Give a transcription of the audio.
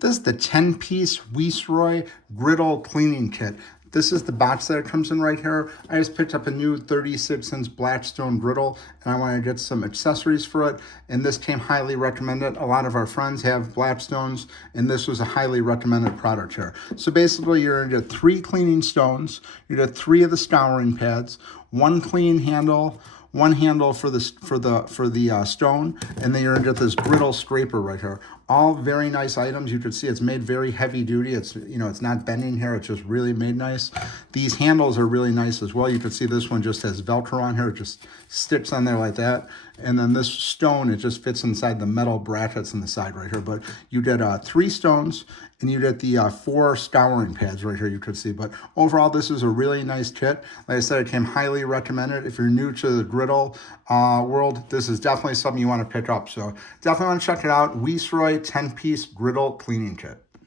This is the 10-piece AWEASROY Griddle cleaning kit. This is the box that it comes in right here. I just picked up a new 36-inch Blackstone griddle, and I wanted to get some accessories for it, and this came highly recommended. A lot of our friends have Blackstones, and this was a highly recommended product here. So basically, you're going to get 3 cleaning stones, you're going to get 3 of the scouring pads, 1 clean handle, 1 handle for the stone, and then you're gonna get this griddle scraper right here. All very nice items. You can see it's made very heavy duty. It's, you know, it's not bending here. It's just really made nice. These handles are really nice as well. You can see this one just has Velcro on here. It just sticks on there like that. And then this stone, it just fits inside the metal brackets on the side right here. But you get 3 stones, and you get the 4 scouring pads right here, you could see. But overall, this is a really nice kit. Like I said, it came highly recommended. If you're new to the griddle world, this is definitely something you want to pick up. So definitely want to check it out. AWEASROY 10-piece griddle cleaning kit.